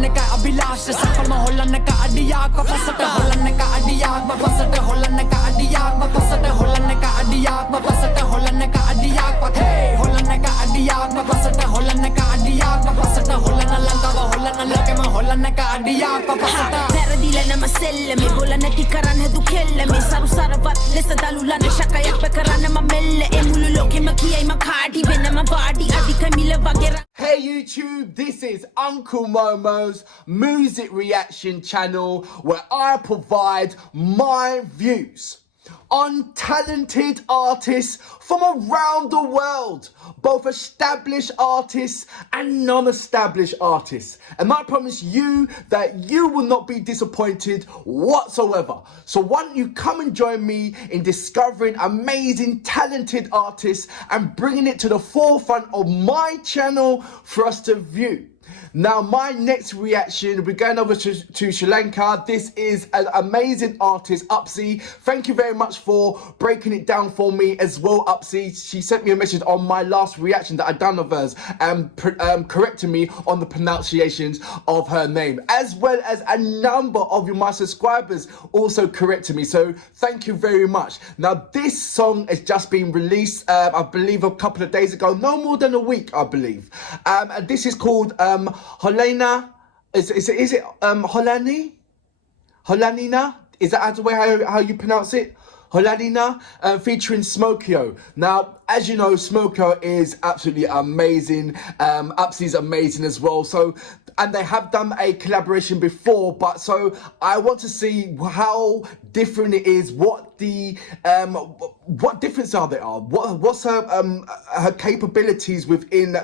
Hollanne ka Abhilash Sapal ma Hollanne ka Adiyak Papasata Hollanne ka Adiyak Papasata Hollanne ka Adiyak Papasata Hollanne ka Adiyak Papasata Hollanne ka Adiyak Hey Hollanne ka Adiyak Papasata Hollanne ka Adiyak Papasata Hollanne langava Hollanne lake ma Hollanne ka Adiyak Papasata Paradila na maselle me Hollanne ki karan hai du khelle me saru saravat lesa dalula na shakayak pe karan ma melle e mulu loke ma kiyai ma khadi vena ma body adi kamila vagera. Hey YouTube, this is Uncle Momo's music reaction channel where I provide my views on talented artists from around the world, both established artists and non-established artists. And I promise you that you will not be disappointed whatsoever. So why don't you come and join me in discovering amazing talented artists and bringing it to the forefront of my channel for us to view. Now, my next reaction, we're going over to Sri Lanka. This is an amazing artist, Apzi. Thank you very much for breaking it down for me as well, Apzi. She sent me a message on my last reaction that I'd done of hers and correcting me on the pronunciations of her name, as well as a number of my subscribers also corrected me. So thank you very much. Now, this song has just been released, I believe, a couple of days ago, no more than a week, I believe. And this is called Hollanne, is it Hollanne? Hollanina? Is that the way how you pronounce it? Hollanne, featuring Smokio. Now, as you know, Smokio is absolutely amazing. Apzi's amazing as well. So, and they have done a collaboration before, but so I want to see how different it is. What the what difference are there? What's her capabilities within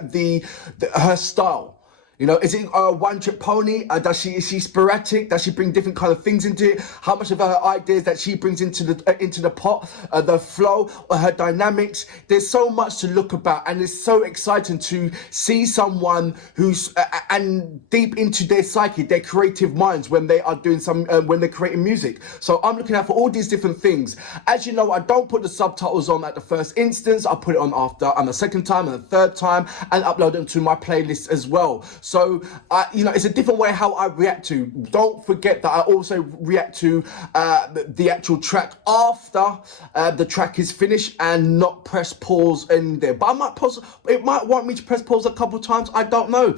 her style? You know, is it a one-trick pony? Is she sporadic? Does she bring different kind of things into it? How much of her ideas that she brings into the pot, the flow, or her dynamics? There's so much to look about, and it's so exciting to see someone who's and deep into their psyche, their creative minds when they are doing when they're creating music. So I'm looking out for all these different things. As you know, I don't put the subtitles on at the first instance. I put it on after, and the second time, and the third time, and upload them to my playlist as well. So, you know, it's a different way how I react to. Don't forget that I also react to the actual track after the track is finished and not press pause in there. But I might pause, it might want me to press pause a couple of times, I don't know.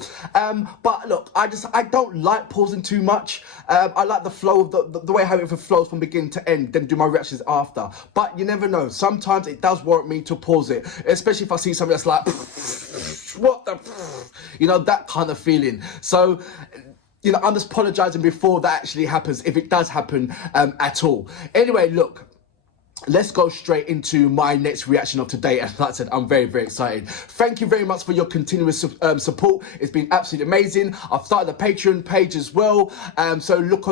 But look, I don't like pausing too much. I like the flow of the way how it flows from beginning to end, then do my reactions after. But you never know, sometimes it does warrant me to pause it, especially if I see something that's like, what the, you know, that kind of feeling. So, you know, I'm just apologizing before that actually happens, if it does happen at all. Anyway, look, let's go straight into my next reaction of today. And like I said, I'm very, very excited. Thank you very much for your continuous support. It's been absolutely amazing. I've started a Patreon page as well. So look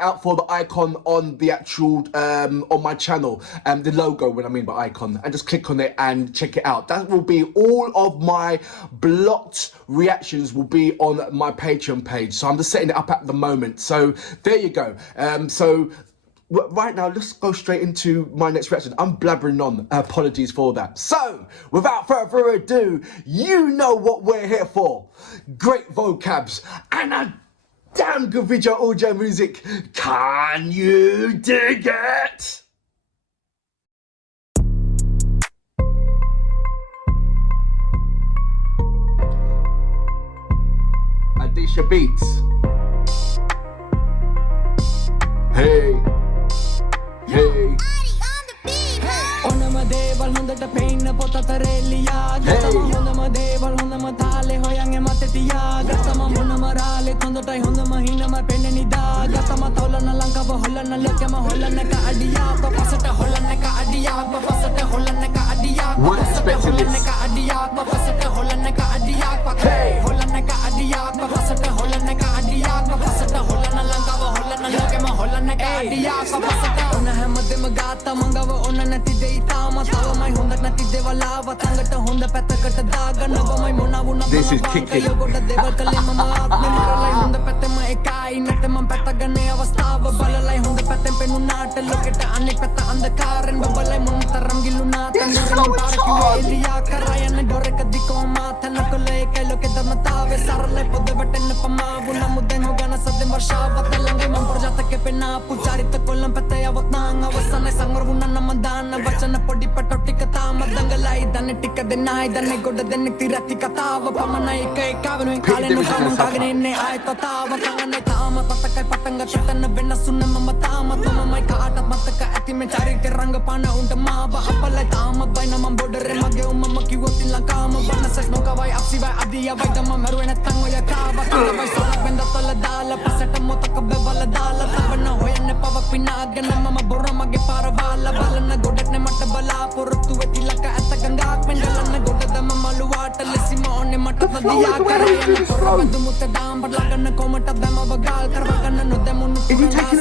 out for the icon on the actual on my channel, the logo, what I mean by icon, and just click on it and check it out. That will be all of my blocked reactions will be on my Patreon page. So I'm just setting it up at the moment. So there you go. So right now, let's go straight into my next reaction. I'm blabbering on. Apologies for that. So, without further ado, you know what we're here for. Great vocabs and a damn good video audio music. Can you dig it? Adeesha beats. Hey. Hey. Deval hondata peina potata relia gatama hondama deval hondama thale hoyange matetiya gatama monama rale thondatai hondama hinama peneni da gatama tolana lankava Hollanne lekema Hollanne ka adiya papasata Hollanne ka adiya papasata Hollanne ka adiya papasata Hollanne ka adiya papasata Hollanne ka adiya hey Hollanne ka adiya papasata Hollanne ka adiya papasata Hollanne lankava Hollanne lekema Hollanne ka adiya papasata ona hamade magata mangava ona nati deita This is kicking. Pasatin varshavat Nalangai mamporjatake penna Pucharit kollam petaya vatnanga Vasana sangarvuna namadana Vachana podi patotikata Madangalai dane tikka denai Dane goda dene tirati katava Pamana eka ekavenu Kalenu kamang kaganine ayata tava Kangane tama Patakai patanga chatana Venna sunna mamatama Tama mai kaatat mataka Ati me chari ke ranga pana Unta mava Apalai tama Baina mambodere Mage umama kiwotin langkama Vana sa smoka vai Apzi vai Adia vai Dama meruene tango ya kava Kala vai sola benda tola dala Pasata motaka bevala dala Tabana hoyane pavak pinagana Mama borra mage paravala Balana godakne matta bala Poruktu veti laka Ata gangak Pendalana godada mama luwata Lissima one matta vadiya Karayana porra vadu mutta dam Badlagana komata dama vagal Karvagana no demo nutu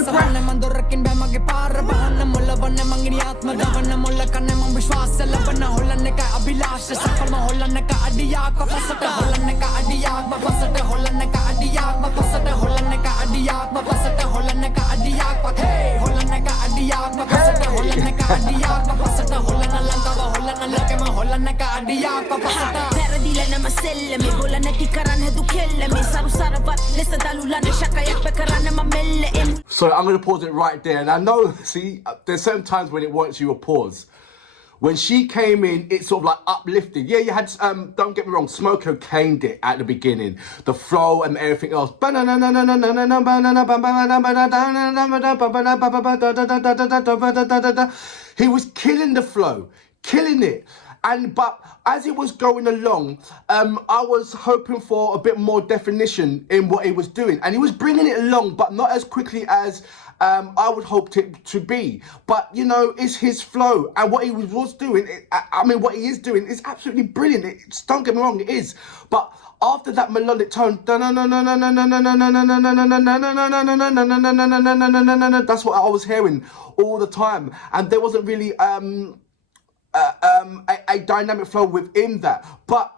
Savane mandorakin bemage para Bahana mulla vanne mangini atma Davana mulla kanne mang vishwasa Labana Hollanne ka abhilasha Sapalma Hollanne ka adiyak Papasata Hollanne ka adiyak Papasata Hollanne ka adiyak Papasata Hollanne ka adiyak Papasata Hollanne ka adiyak Hey Hollanne ka adiyak Papasata Hollanne ka adiyak Papasata Hollanne langava Hollanne lakema Hollanne ka adiyak Papasata Peradila na maselle Me bola na tikaran he du kelle Me saru saravat Lesa dalulane Shakayak pekaran na mamelle So I'm going to pause it right there. And I know, see, there's certain times when it wants you to pause. When she came in, it sort of like uplifted. Yeah, you had, don't get me wrong, Smokio caned it at the beginning. The flow and everything else. He was killing the flow, killing it. But as it was going along, I was hoping for a bit more definition in what he was doing. And he was bringing it along, but not as quickly as I would hope it to be. But, you know, it's his flow. And what he was doing, what he is doing is absolutely brilliant. Don't get me wrong, it is. But after that melodic tone, that's what I was hearing all the time. And there wasn't really a dynamic flow within that. But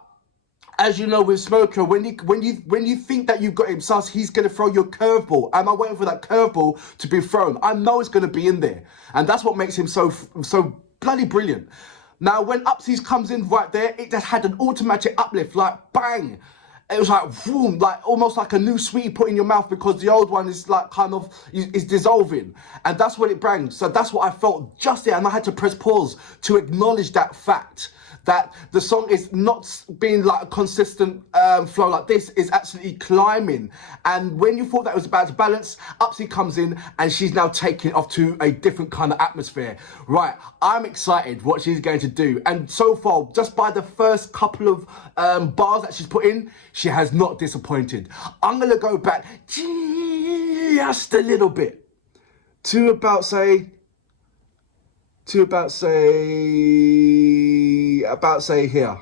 as you know with Smokio, when you think that you've got him sus, he's going to throw your curveball. Am I waiting for that curveball to be thrown? I know it's going to be in there. And that's what makes him so bloody brilliant. Now, when Apzi comes in right there, it just had an automatic uplift, like bang. It was like, boom, like almost like a new sweetie put in your mouth because the old one is like kind of, is dissolving. And that's what it brought. So that's what I felt just there. And I had to press pause to acknowledge that fact. That the song is not being like a consistent flow like this, is absolutely climbing. And when you thought that was about to balance, Apzi comes in and she's now taking it off to a different kind of atmosphere. Right, I'm excited what she's going to do. And so far, just by the first couple of bars that she's put in, she has not disappointed. I'm gonna go back just a little bit to about say here. About say here.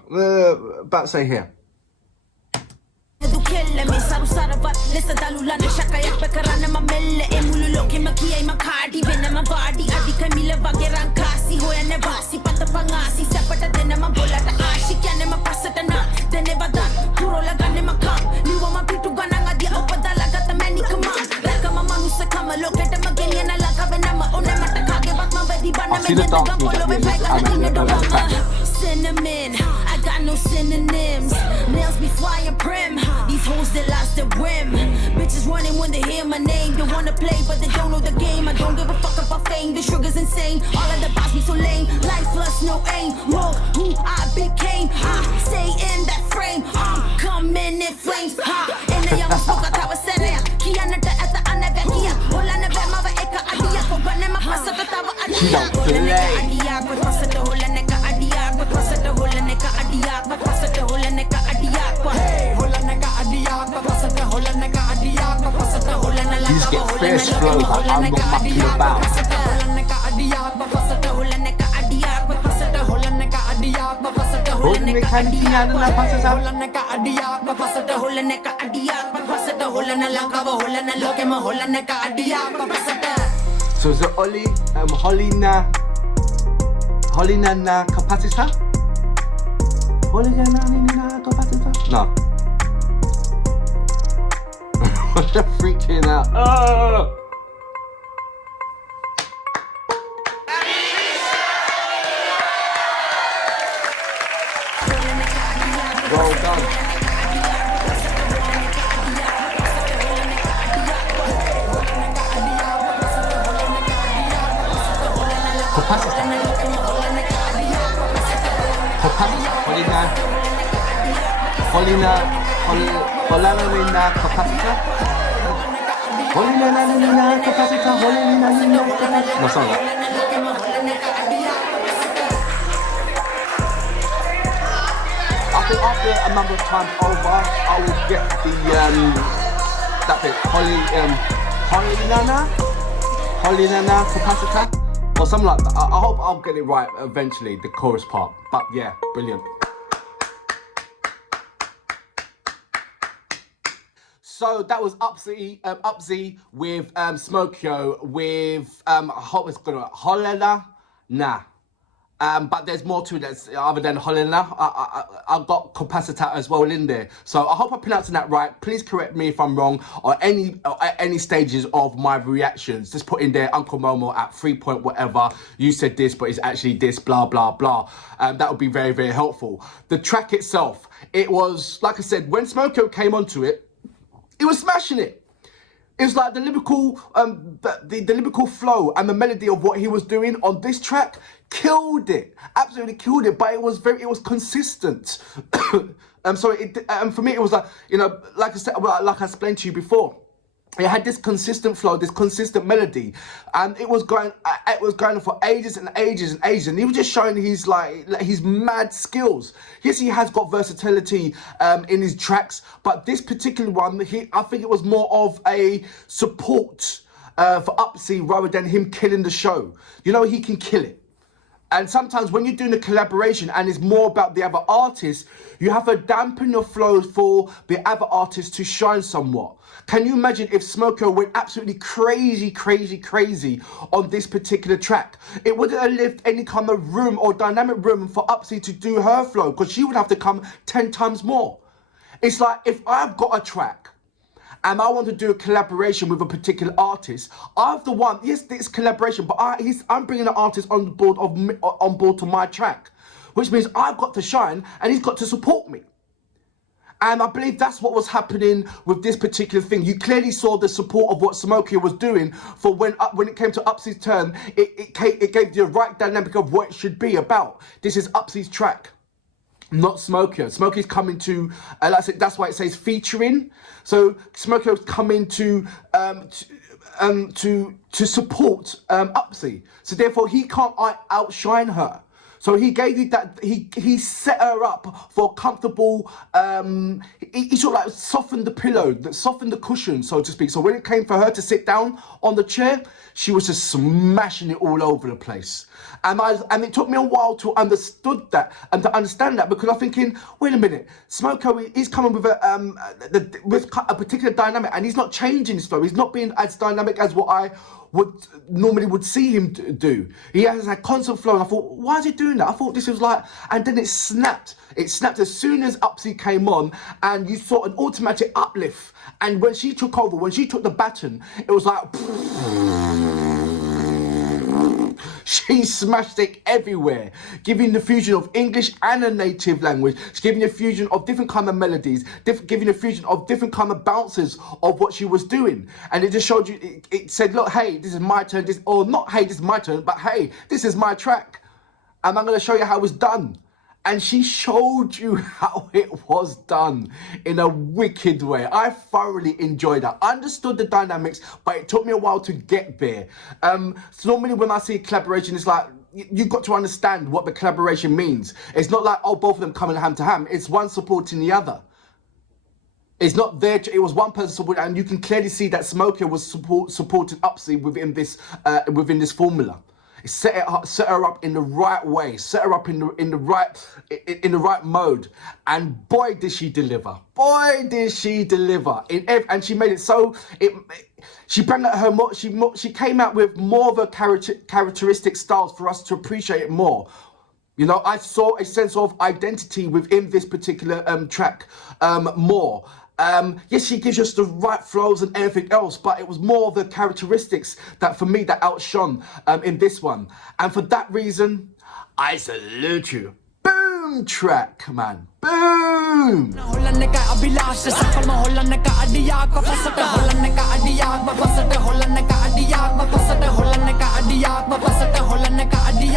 Lesa dalulane Shakayak pekaran na mamelle Emululoke makia makadi Vena mavadi Adi kamila vageran kasi Hoya ne vasi Pata pangasi Sepata dena mabola ta ashi Kyane mapasata na Dene vadan Puro lagane makam Niwa mapitu gananga Dia opadala gata meni kamam Laka mamanusa kama Loketa magenya na laka Vena maone matakage Bak mavedi bana Menye dagang polo Vepega na tinedawama Cinnamon I got no synonyms Nails be flying prim These hoes that lost their whim Bitches running when they hear my name. They wanna play but they don't know the game. I don't give a fuck about fame. The sugar's insane. All of the boss be so lame. Lifeless, no aim. Rogue who I became. I stay in that frame. I'm coming in flames. In the young smoke I was saying. Kiana ta at the Anavekia. Hollanne mava eka adia. Hollanne ma pasata tawa adia. Hollanne ka adia. Pasata Hollanne ka adia. Pasata Hollanne ka adia. Pasata Hollanne ka adia. Hey Hollanne ka adia. Pasata Hollanne ka adia. Pasata Hollanne You just get fresh flow that I'm not mucking about. Pasata Hollanne ka adia. Pasata Hollanne ka adia. Pasata Hollanne ka adia. Pasata Hollanne ka adia. Hollanne ka adia. Pasata Hollanne ka adia. Pasata Hollanne langkava Hollanne lokema Hollanne ka adia. Pasata. So is it Hollanne na kapasita? Hollanne na kapasita? No. I'm freaking out. Oh! Well done. Capacita. Hollanne capacita. Hollanne capacita. No, sorry. I think after a number of times over, I will get the that bit Hollanne capacita or something like that. I hope I'll get it right eventually, the chorus part. But yeah, brilliant. So that was Apzi with Smokio with I hope it's gonna Hollanne. But there's more to it other than Hollanne. I've got Capacita as well in there. So I hope I'm pronouncing that right. Please correct me if I'm wrong or at any stages of my reactions. Just put in there Uncle Momo at 3 point whatever. You said this, but it's actually this, blah, blah, blah. That would be very, very helpful. The track itself, it was, like I said, when Smokio came onto it, he was smashing it. It was like the lyrical, the lyrical flow and the melody of what he was doing on this track killed it, absolutely killed it. But it was consistent. So for me, it was like, you know, like I said, like I explained to you before. It had this consistent flow, this consistent melody, and it was going for ages and ages and ages. And he was just showing his his mad skills. Yes, he has got versatility in his tracks, but this particular one, I think it was more of a support for Apzi rather than him killing the show. You know, he can kill it. And sometimes when you're doing a collaboration and it's more about the other artist, you have to dampen your flows for the other artist to shine somewhat. Can you imagine if Smokio went absolutely crazy on this particular track? It wouldn't have left any kind of room or dynamic room for Apzi to do her flow, because she would have to come 10 times more. It's like if I've got a track and I want to do a collaboration with a particular artist, I'm the one, yes, it's collaboration, but I'm bringing an artist on board to my track, which means I've got to shine and he's got to support me. And I believe that's what was happening with this particular thing. You clearly saw the support of what Smokio was doing for when it came to Apzi's turn, it gave the right dynamic of what it should be about. This is Apzi's track, not Smokio. Smokio's coming to, like I said, that's why it says featuring. So Smokio's coming to support Apzi. So therefore he can't outshine her. So he gave you that, he set her up for comfortable, he sort of like softened the pillow, softened the cushion, so to speak. So when it came for her to sit down on the chair, she was just smashing it all over the place. And it took me a while to understand that, because I'm thinking, wait a minute, Smokio is coming with a particular dynamic, and he's not changing his flow. He's not being as dynamic as what I would see him do. He has a constant flow, and I thought, why is he doing that? I thought this was like, and then it snapped. It snapped as soon as Apzi came on, and you saw an automatic uplift. And when she took over, when she took the baton, it was like, she smashed it everywhere, giving the fusion of English and a native language. She's giving a fusion of different kind of melodies, giving a fusion of different kind of bounces of what she was doing. And it just showed you, it said, look, hey, this is my turn, or not, hey, this is my turn, but hey, this is my track. And I'm going to show you how it was done. And she showed you how it was done in a wicked way. I thoroughly enjoyed that. I understood the dynamics, but it took me a while to get there. So normally when I see a collaboration, it's like, you've got to understand what the collaboration means. It's not like, oh, both of them coming hand to hand. It's one supporting the other. It's not there. It was one person supporting, and you can clearly see that Smokio was supporting Apzi within this formula. Set her up in the right way, set her up in the right mode, and boy did she deliver! Boy did she deliver! And she made it so. She brought out her she came out with more of her characteristic styles for us to appreciate it more. You know, I saw a sense of identity within this particular track more. Yes, she gives us the right flows and everything else, but it was more of the characteristics that, for me, that outshone in this one. And for that reason, I salute you. Boom track, man. Boom! Hollanne ka Abhilash safal ma Hollanne ka adiyak ba pasat Hollanne ka adiyak ba pasat Hollanne ka adiyak ba pasat Hollanne ka adiyak ba pasat Hollanne ka adiyak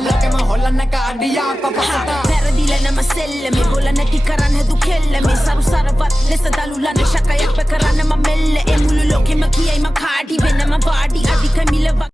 ලෝකෙම හොල්ලන්නක අඩියක් පපසට පැරදිල නම සෙල්ල මේ බොල නැති කරන්න හැදු කෙල්ල මේ සරු සරවත්